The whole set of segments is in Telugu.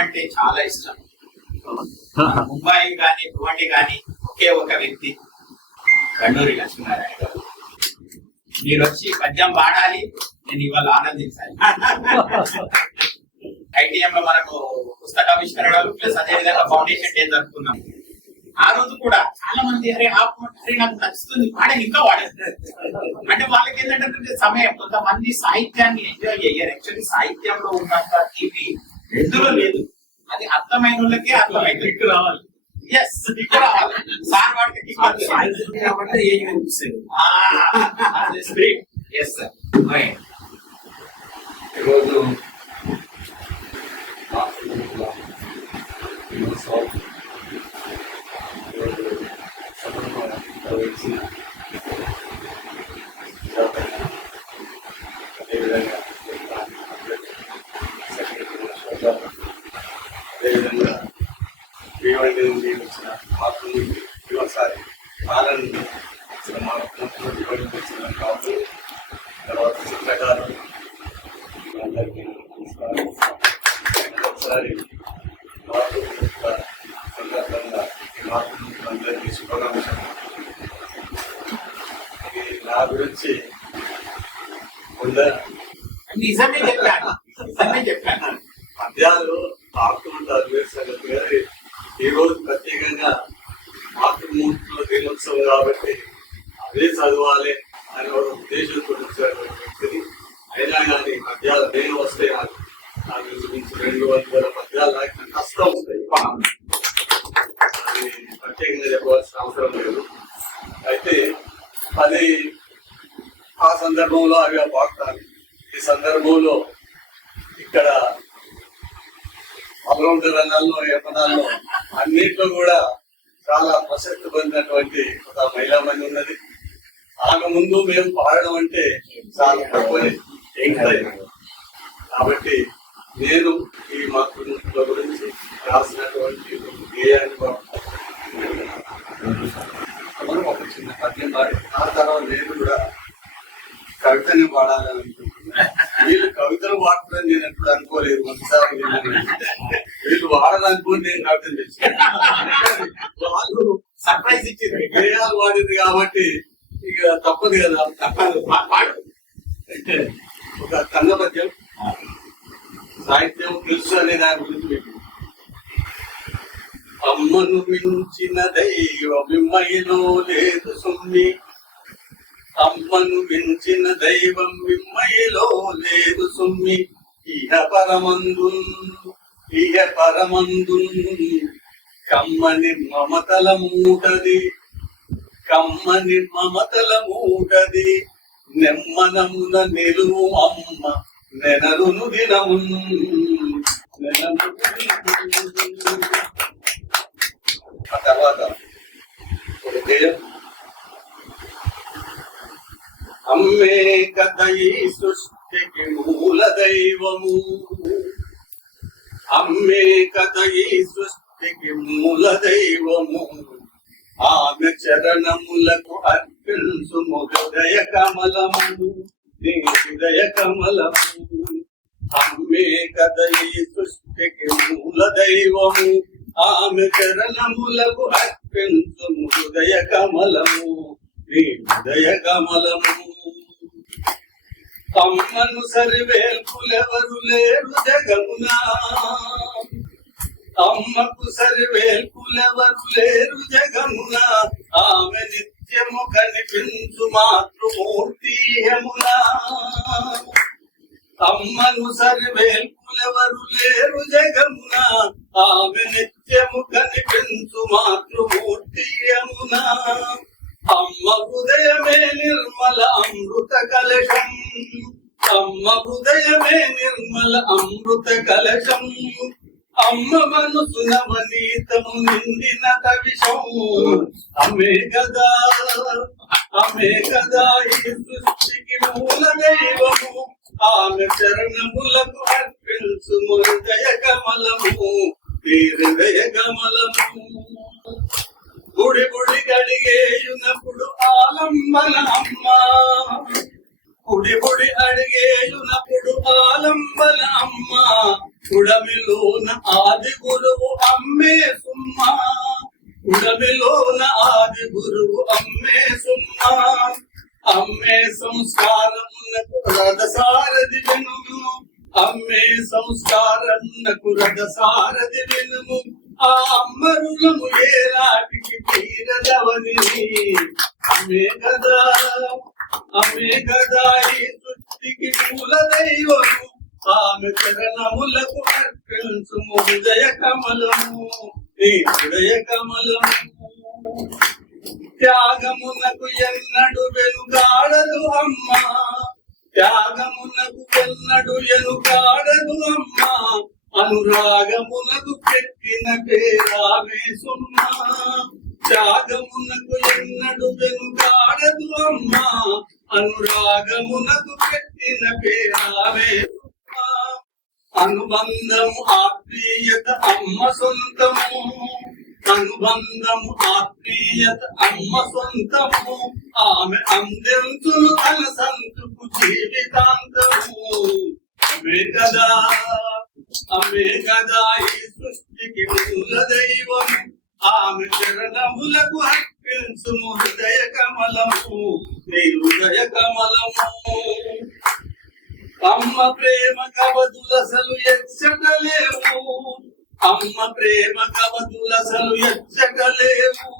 అంటే చాలా ఇష్టం. ముంబాయి కానీ భువండి కానీ ఒకే ఒక వ్యక్తి గండూరి లక్ష్మీనారాయణ గారు. మీరు వచ్చి పద్యం పాడాలి నేను ఇవాళ ఆనందించాలి. ఐటీఎం లో మనకు పుస్తకావిష్కరణలు ప్లస్ అదేవిధంగా ఫౌండేషన్ డే జరుపుకున్నాం. ఆ రోజు కూడా చాలా మంది అరే ఆ అరే నాకు నచ్చుతుంది పాడని ఇంకా వాడేస్తారు అంటే వాళ్ళకి ఏంటంటే సమయం కొంతమంది సాహిత్యాన్ని ఎంజాయ్ చేయరు యాక్చువల్లీ సాహిత్యంలో ఉన్నంత తీపి ఎందులో లేదు. అది అర్థమైన వాళ్ళకే అర్థమైంది. కిక్ రావాలి. ఎస్ ఇక్కడ రావాలి. సార్ వాడికి kick వచ్చింది. సాయంత్రం కాబట్టి ఏం కనిపిస్తుంది ఎస్ సార్ ఈరోజు మాతృభూమిలో దినోత్సవం ఈరోజు యొక్క సందర్భంగా మాతృలందరికీ శుభాకాంక్షలు నా గురించి నిజమే చెప్పాను. నిజమే చెప్పాను. పద్యాలు ఆడుతుంటారు వేరు సంగతి గారి. ఈ రోజు ప్రత్యేకంగా మాతృమూర్తుల దినోత్సవం కాబట్టి అదే చదవాలి అని ఒక ఉద్దేశంతో వచ్చినటువంటి వ్యక్తిని. అయినా కానీ పద్యాలు నేను వస్తే నాకు ఇంచుమించు రెండు వందల పద్యాలు కష్టం ప్రత్యేకంగా చెప్పవలసిన అవసరం లేదు. అయితే అది ఆ సందర్భంలో అవి పాడతాను ఈ సందర్భంలో ఇక్కడ అభివృద్ధి రంగాల్లో యపనాల్లో అన్నింటిలో కూడా చాలా ప్రసక్తి పొందినటువంటి ఒక మహిళా మంది ఉన్నది. ఆమె ముందు మేము పాడడం అంటే చాలా తక్కువనే. కాబట్టి నేను ఈ మాతృమూర్తుల గురించి రాసినటువంటి గేయాన్ని మనం ఒక చిన్న పద్యం పాడి ఆ తర్వాత నేను కూడా కవితని పాడాలని అనుకుంటున్నాను వీళ్ళు కవితలు పాడుతుందని నేను ఎప్పుడు అనుకోలేదు ఒకసారి వీళ్ళు వాడాలనుకుని నేను కవితను తెచ్చుకున్నాను వాళ్ళు సర్ప్రైజ్ ఇచ్చింది గేయాలు వాడింది కాబట్టి ఇక తప్పదు కదా తప్పదు. పా- పాడు. ఒక కన్న పద్యం. సాహిత్యం తెలుసు అనే దాని గురించి అమ్మను మించిన దైవ మిమ్మయిలో లేదు సుమ్మి. అమ్మను మించిన దైవం మిమ్మయిలో లేదు సుమ్మి. ఇహ పరమందు ఇహ పరమందు కమ్మని మమతల మూటది కమ్మని మమతల మూటది. నెమ్మనమున నిలువు అమ్మ. నెనరును దినము ఆ తర్వాత ఒక గేయం అమ్మే కథ సృష్టికి మూల దైవము. అమ్మే కథ సృష్టికి మూల దైవము. ఆమె చరణములకు అర్పించు హృదయ కమలము. నీ హృదయ కమలము అమ్మే కథ సృష్టికి మూల దైవము. ఆమె చరణములకు అర్పించు హృదయ కమలము నీ హృదయ కమలము అమ్మను సరివేల్పులెవరు లేరు జగమునా. అమ్మకు సరివేల్పులెవరు లేరు జగమున. ఆమె నిత్య నిత్యము కనిపించు మాతృమూర్తి యమునా. అమ్మను సరివేల్పులెవరు లేరు జగమున. ఆమె నిత్యము కనిపించు మాతృమూర్తి యమున. అమ్మ హృదయమే నిర్మల అమృత కలశం. అమ్మ హృదయమే నిర్మల అమృత కలశం. అమ్మ మనసున మనీతము నిండిన కవిషం అమ్మే కదా అమ్మే కదా ఈ సృష్టికి మూల దైవము. ఆమె చరణములకు అర్పించు హృదయ కమలము. ఈ హృదయ కమలము. గుడి గుడి గడిగేయునప్పుడు ఆలంబన అమ్మ. గుడి గుడి అడిగేయున అమ్మే కదా ఈ సృష్టికి మూల దైవము ఆమె చరణములకు అర్పించుము హృదయ కమలము. నీ హృదయ కమలము. త్యాగమునకు ఎన్నడు వెనుగాడదు అమ్మా. త్యాగమునకు ఎన్నడు ఎనుగాడదు అమ్మా. అనురాగమునకు పెట్టిన పేరామే సుమ్మా త్యాగమునకు ఎన్నడు వెనుగాడదు అమ్మా. అనురాగమునకు పెట్టిన పేరావే అనుబంధము ఆత్మీయత అమ్మ సొంతము. అనుబంధము ఆత్మీయత అమ్మ సొంతము. ఆమె అందెంతులు తన సంతుకు జీవితాంతము. అమే కదా అమే కదా ఈ సృష్టికి మూల దైవం ఆమె చరణములకు అర్పించుము హృదయ కమలము. నీ హృదయ కమలము అమ్మ ప్రేమ కవదులసలు ఎచ్చటలేవు. అమ్మ ప్రేమ కవదులసలు ఎచ్చటలేవు.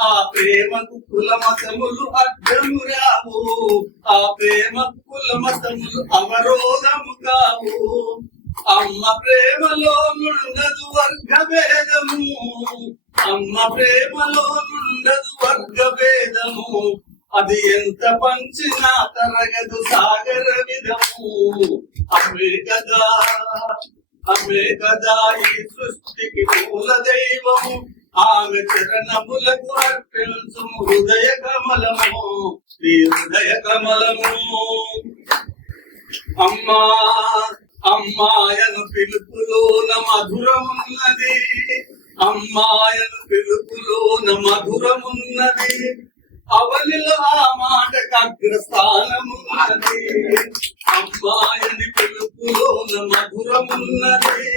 ఆ ప్రేమకు కుల మతములు అడ్డము రావు. ఆ ప్రేమకు కుల మతములు అవరోధము కావు. అమ్మ ప్రేమలో నుండదు వర్గ అది ఎంత పంచినా తరగదు సాగర విధము. అమ్మే కదా అమ్మే కదా ఈ సృష్టికి మూల దైవము. ఆమె చరణములకు అర్పించుము హృదయ కమలము నీ హృదయ కమలము. అమ్మా అమ్మాయను పిలుపులోన మధురమున్నది. అమ్మాయను పిలుపులోన మధురమున్నది. అవలిలో ఆ మాటకు అగ్రస్థానమున్నది అమ్మాయని పిలుపులోన మధురమున్నది.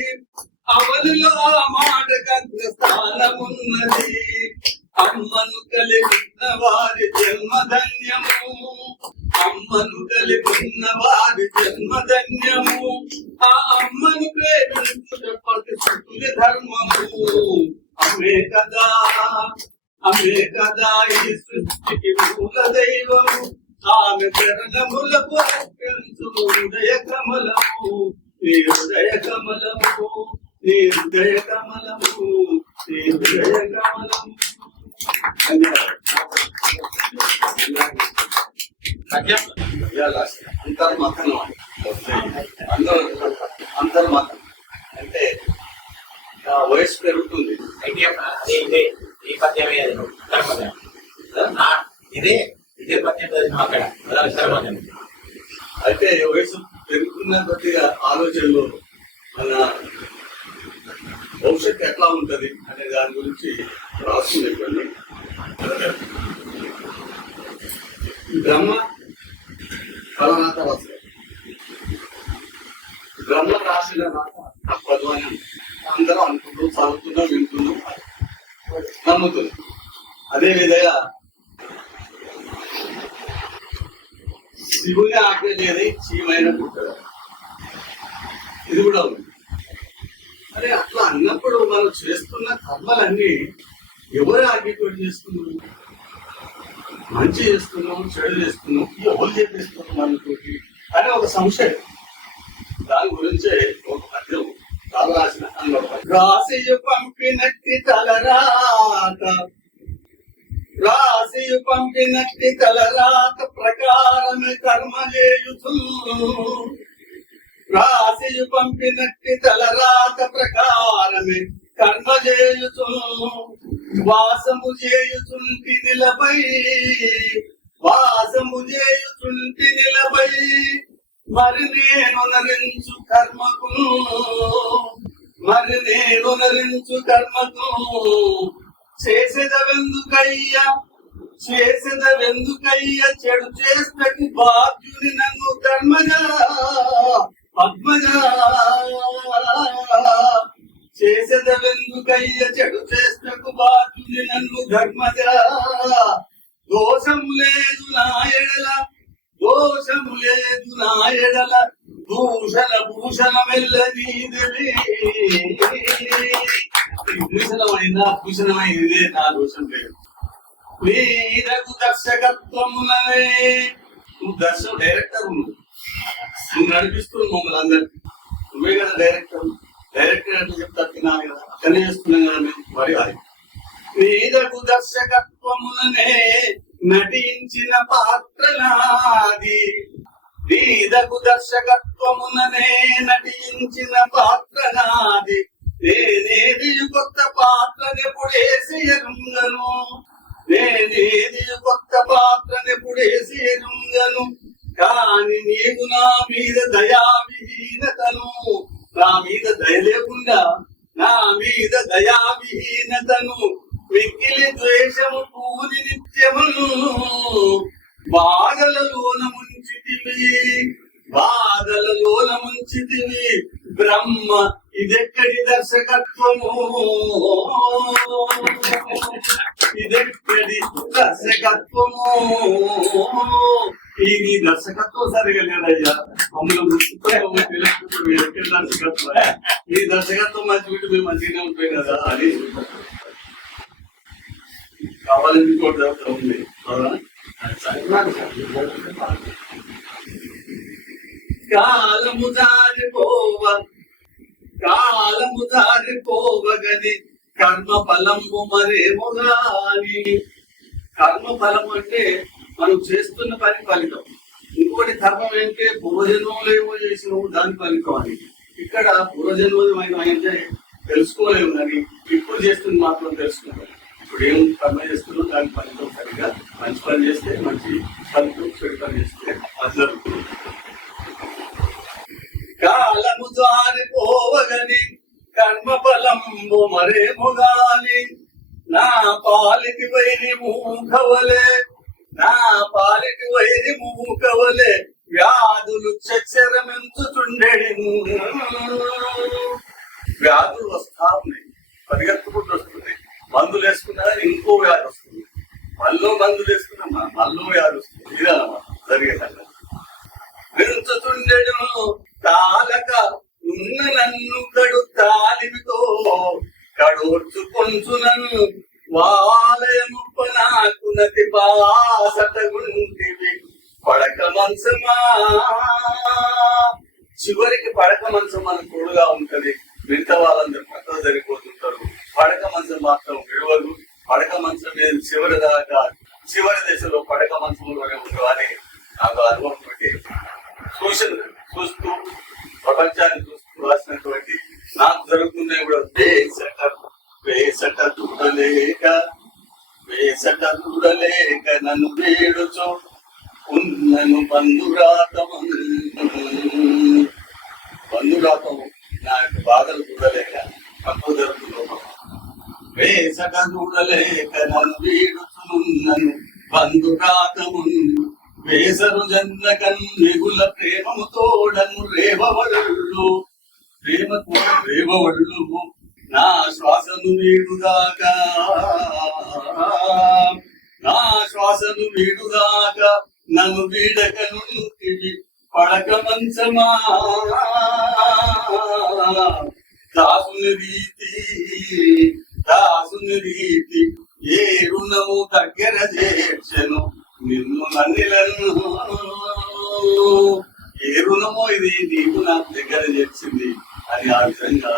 అవలిలో ఆ మాటకు అగ్రస్థానమున్నది అమ్మను కలిగిన వారి జన్మధన్యము. అమ్మను కలిగిన వారి జన్మధన్యము. ఆ అమ్మను ప్రేమించుట పతి శుద్ధుని ధర్మము. అమ్మే కదా అమ్మే కదా ఈ దైవము ఆమె చరణములకు అర్పించు హృదయ కమలము నీ హృదయ కమలము నీ హృదయ కమలము నీ హృదయ కమలము అందరూ అంతర్మతం అంటే వయసు పెరుగుతుంది ఈ పద్యమే అది ఇదే ఇదే పద్యం అక్కడ పద్యం అయితే వయసు పెరుగుతున్న కొద్దిగా ఆలోచనలో మన భవిష్యత్తు ఎట్లా ఉంటది అనే దాని గురించి రాస్తుంది ఇవ్వండి బ్రహ్మ ఫలనాథ వస్తుంది బ్రహ్మ రాసిన మాట తప్పదు అని అందరం అనుకుంటూ చదువుతున్నాం వింటున్నాం నమ్ముతున్నాం. అదే విధంగా శివుని ఆజ్ఞ లేని చీమైన పుట్టదు ఇది కూడా ఉంది. అరే అట్లా అన్నప్పుడు మనం చేస్తున్న కర్మలన్నీ ఎవరు ఆజ్ఞతో చేస్తున్నాము మంచి చేస్తున్నాము చెడు చేస్తున్నాం ఎవరు చేపిస్తున్నాం మనతోటి అని ఒక సంశయం. దాని గురించే ఒక పద్యం చాలా రాసిన అందులో రాసి పంపినట్టి తలరాట రాసి పంపినట్టి తలరాత ప్రకారమే కర్మ చేయుచు. రాసి పంపినట్టి తలరాత ప్రకారమే కర్మ చేయుచు. వాసము చేయుచుంటి నిలబై వాసము చేయుచుంటి నిలబై మరి నేను నరించు కర్మకు మరి నేను నరించు కర్మకు చేసేదవెందుకయ్యా చేసేదవెందుకయ్యా చెడు చేస్తటి బాధ్యుని నన్ను ధర్మజ పద్మజ. చేసేదవెందుకయ్య చెడు చేస్తకు బాధ్యుని నన్ను ధర్మజ. దోషం లేదు నా ఎడల దోషం లేదు నా ఎడల. భూషణ భూషణ వెళ్ళనీదేవి భూషణమైన భూషణమైనదే నా దోషం లేదు. వీరకు దర్శకత్వముననే నువ్వు దర్శనం డైరెక్టర్ నువ్వు నువ్వు నడిపిస్తున్నావు మమ్మల్ని అందరికి నువ్వే కదా డైరెక్టర్ డైరెక్టర్ అంటే చెప్తా తినాలి కదా. అక్కడనే చేస్తున్నాం కదా మేము. మరి అది. నీదకు దర్శకత్వముననే నటించిన పాత్ర నాది నీదకు దర్శకత్వముననే నటించిన పాత్ర నాది నేనేది కొత్త పాత్రనెప్పుడేసి ఎరుంగను నేనేది కొత్త పాత్రనెప్పుడేసి ఎరుంగను కాని నీవు నా మీద దయావిహీనతను. నా మీద దయ లేకుండా నా మీద దయావిహీనతను. మిక్కిలి ద్వేషము పూని నిత్యమును బాధలలోన ముంచితివి. బాధలలోన ముంచితివి. బ్రహ్మ ఇదెక్కడి దర్శకత్వము? ఇదెక్కడి దర్శకత్వము? ఇది దర్శకత్వం సరిగా లేదయ్యా. మమ్మల్ని ముట్టుకొని దర్శకత్వం? ఈ దర్శకత్వం మంచి బిడ్డ మేము మంచిగానే ఉంటాయి కదా అది కావాలని ఇంకోటి ఉంది. కాలము జారిపోవ కాలము జారిపోవగని కర్మ ఫలము మరేమో గాని. కర్మ ఫలం అంటే మనం చేస్తున్న పని ఫలితం. ఇంకోటి ధర్మం ఏంటంటే పూర్వజన్మంలో ఏమో చేసినాము దాని ఫలితం అని ఇక్కడ పూర్వజన్మమైన అయితే తెలుసుకోలేము కానీ ఇప్పుడు చేస్తుంది మాత్రం తెలుసుకుంటాం. ఇప్పుడు ఏం కర్మ చేస్తున్నాం దాని ఫలితం సరిగా మంచి పని చేస్తే మంచి ఫలితం చెడు పని చేస్తే అది కాలము జారిపోవగని కర్మ ఫలంబు మరేమో గాని నా పాలికి వైరి మూకవలే నా పాలికి వైరి మూకవలే వ్యాధులు చచ్చరమెంచుచుండెడి. వ్యాధులు వస్తా ఉన్నాయి పరిగెత్తుకుంటూ వస్తున్నాయి మందులు వేసుకున్నా ఇంకో వ్యాధి వస్తుంది. మళ్ళీ మందులు వేసుకున్నా మళ్ళీ వ్యాధి వస్తుంది. ఇదన్నమాట జరిగే సంగతి పెంచుతుండెను తాలక ఉన్న నన్ను కడు తాలిమితో కడోర్చుకొంచునను. వాలయముప్ప నాకు నతి బాసటగుంటివి పడక మంచమా? చివరికి పడక మంచం మన తోడుగా ఉంటది. మిగతా వాళ్ళందరూ పక్కన జరిగిపోతుంటారు. పడక మంచం మాత్రం విడవదు. పడక మంచం మీద చివరి దాకా చివరి దశలో పడక మంచంలోనే ఉంటారు అని నాకు అనుభవం తోటి చూసిన చూస్తూ ప్రపంచాన్ని చూస్తూ రాసినటువంటి నాకు జరుగుతున్నాయి కూడా వేసట వేసట చూడలేక వేసట చూడలేక నన్ను వేడుచు ఉన్నను బంధురాతము. బంధురాతము నా యొక్క బాధలు చూడలేక తక్కువ జరుగుతుంది వేసట చూడలేక నన్ను వీడుచునున్నను బంధురాతము. వేసరు జన్నకన్ మిగుల ప్రేమము తోడను రేవవళ్ళు ప్రేమ తోడ రేవవళ్ళు నా శ్వాసను వీడుగాక. నా శ్వాసను వీడుగాక. నన్ను వీడక నుండి పడక మంచమా. దాసుని రీతి దాసుని రీతి ఏ రుణము దగ్గర చేర్చను నిన్ను నన్నిలను ఏ రుణమో ఇది నీకు నాకు దగ్గర చేర్చింది. అని ఆ విధంగా